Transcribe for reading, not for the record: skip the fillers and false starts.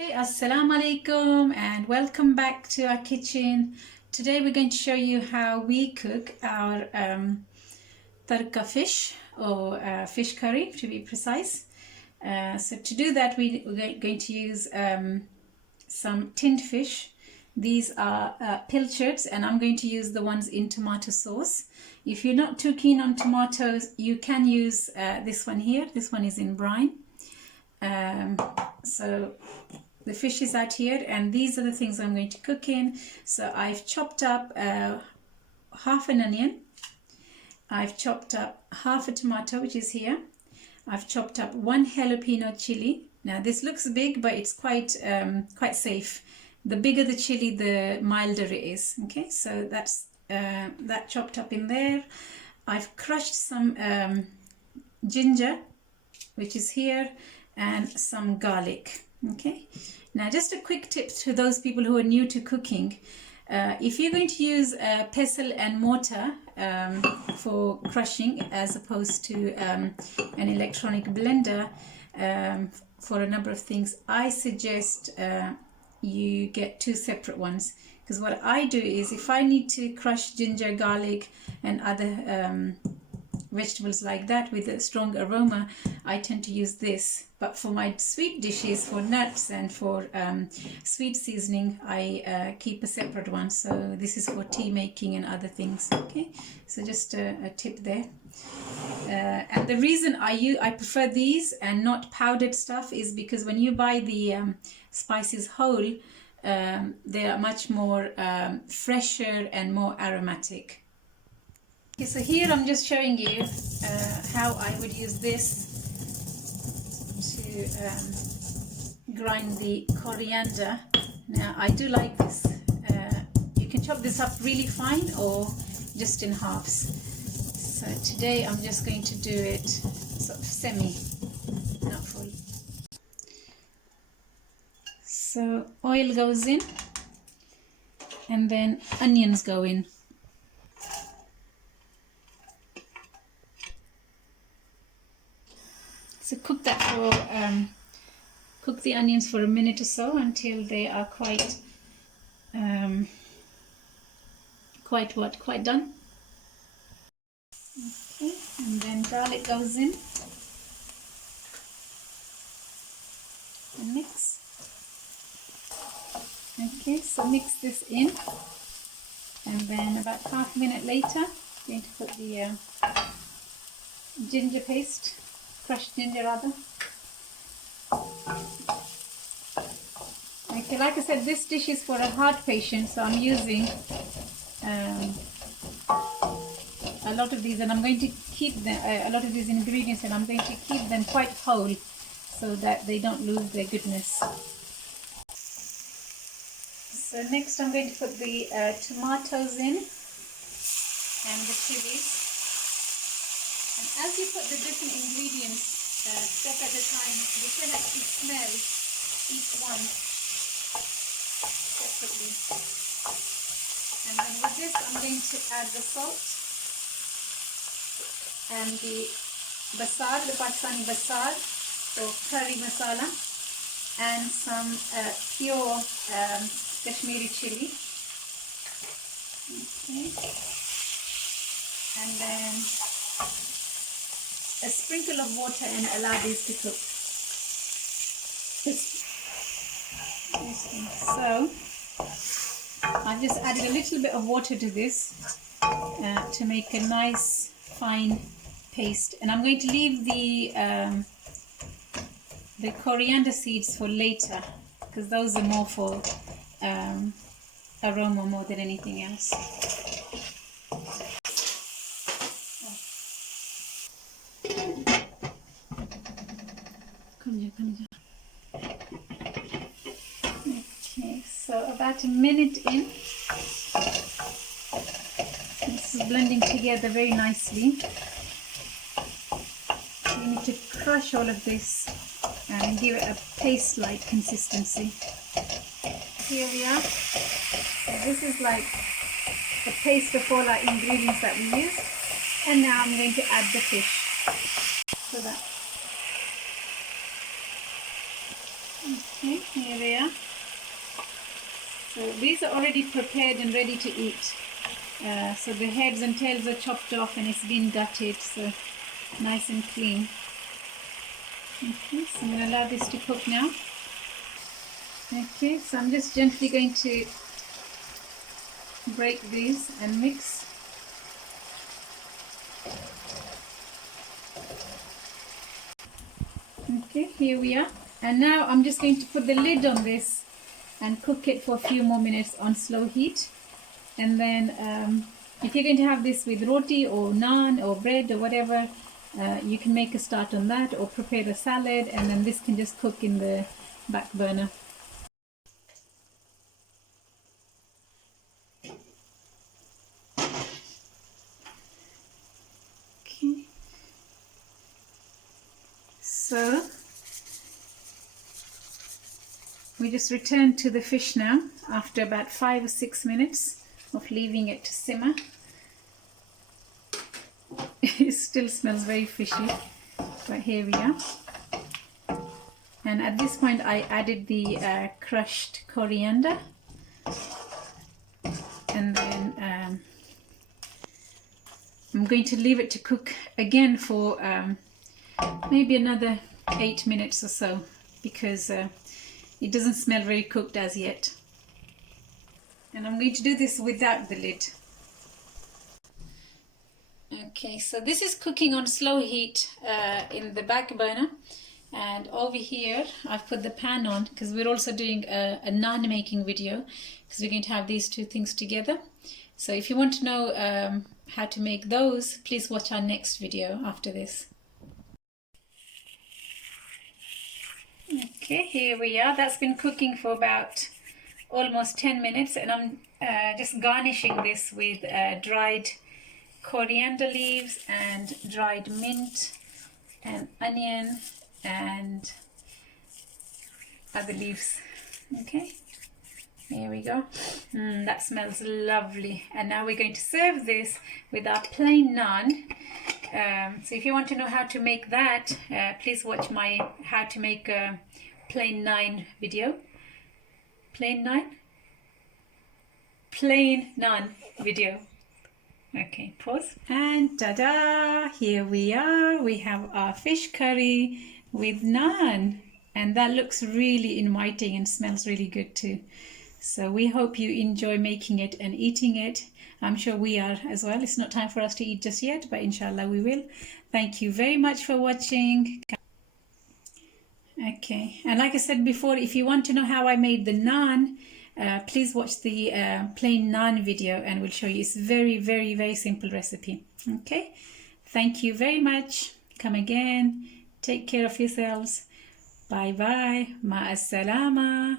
Okay, assalamu alaikum and welcome back to our kitchen. Today we're going to show you how we cook our tarka fish or fish curry, to be precise. So to do that we're going to use some tinned fish. These are pilchards and I'm going to use the ones in tomato sauce. If you're not too keen on tomatoes, you can use this one here. This one is in brine. So the fish is out here and these are the things I'm going to cook in. So I've chopped up half an onion. I've chopped up half a tomato, which is here. I've chopped up one jalapeno chili. Now this looks big, but it's quite safe. The bigger the chili, the milder it is. Okay, so that's that chopped up in there. I've crushed some ginger, which is here, and some garlic. Okay, now just a quick tip to those people who are new to cooking. If you're going to use pestle and mortar for crushing as opposed to an electronic blender for a number of things, I suggest you get two separate ones, because what I do is if I need to crush ginger, garlic and other vegetables like that with a strong aroma, I tend to use this. But for my sweet dishes, for nuts and for sweet seasoning, I keep a separate one. So this is for tea making and other things. Okay, so just a tip there. And the reason I prefer these and not powdered stuff is because when you buy the spices whole, they are much more fresher and more aromatic. Okay, so here I'm just showing you how I would use this to grind the coriander. Now I do like this. You can chop this up really fine or just in halves. So today I'm just going to do it sort of semi, not full. So oil goes in and then onions go in. So cook that for cook the onions for a minute or so until they are quite done. Okay, and then garlic goes in and mix. Okay, so mix this in, and then about half a minute later, I'm going to put the ginger paste. Crushed ginger rather. Okay, like I said, this dish is for a heart patient, so I'm using a lot of these, and I'm going to keep them, a lot of these ingredients, and I'm going to keep them quite whole so that they don't lose their goodness. So next I'm going to put the tomatoes in and the chilies. And as you put the different ingredients step at a time, you can actually smell each one separately. And then with this I'm going to add the salt and the basaar, the Pakistani basaar, or curry masala, and some pure Kashmiri chili. Okay. And then a sprinkle of water and allow these to cook. So I've just added a little bit of water to this to make a nice fine paste, and I'm going to leave the coriander seeds for later, because those are more for aroma more than anything else. Okay, so about a minute in, this is blending together very nicely. So you need to crush all of this and give it a paste-like consistency. Here we are. So this is like a paste of all our ingredients that we used, and now I'm going to add the fish. So that. Okay. Okay, here they are. So these are already prepared and ready to eat. So the heads and tails are chopped off and it's been gutted, so nice and clean. Okay, so I'm going to allow this to cook now. Okay, so I'm just gently going to break these and mix. Okay, here we are. And now I'm just going to put the lid on this and cook it for a few more minutes on slow heat. And then if you're going to have this with roti or naan or bread or whatever, you can make a start on that or prepare a salad, and then this can just cook in the back burner. Okay. So we just return to the fish now after about 5 or 6 minutes of leaving it to simmer. It still smells very fishy, but here we are. And at this point I added the crushed coriander, and then I'm going to leave it to cook again for maybe another 8 minutes or so, because it doesn't smell very cooked as yet. And I'm going to do this without the lid. Okay, so this is cooking on slow heat in the back burner, and over here I've put the pan on because we're also doing a naan making video, because we're going to have these two things together. So if you want to know how to make those, please watch our next video after this. Okay, here we are. That's been cooking for about almost 10 minutes, and I'm just garnishing this with dried coriander leaves and dried mint and onion and other leaves. Okay, here we go. That smells lovely. And now we're going to serve this with our plain naan. So if you want to know how to make that, please watch my how to make a plain naan video. Plain naan video. Okay, pause. And ta-da! Here we are. We have our fish curry with naan, and that looks really inviting and smells really good too. So we hope you enjoy making it and eating it. I'm sure we are as well. It's not time for us to eat just yet, but inshallah we will. Thank you very much for watching. Okay, and like I said before, if you want to know how I made the naan, please watch the plain naan video, and we'll show you. It's very, very, very simple recipe. Okay, thank you very much. Come again. Take care of yourselves. Bye bye. Ma'as salama.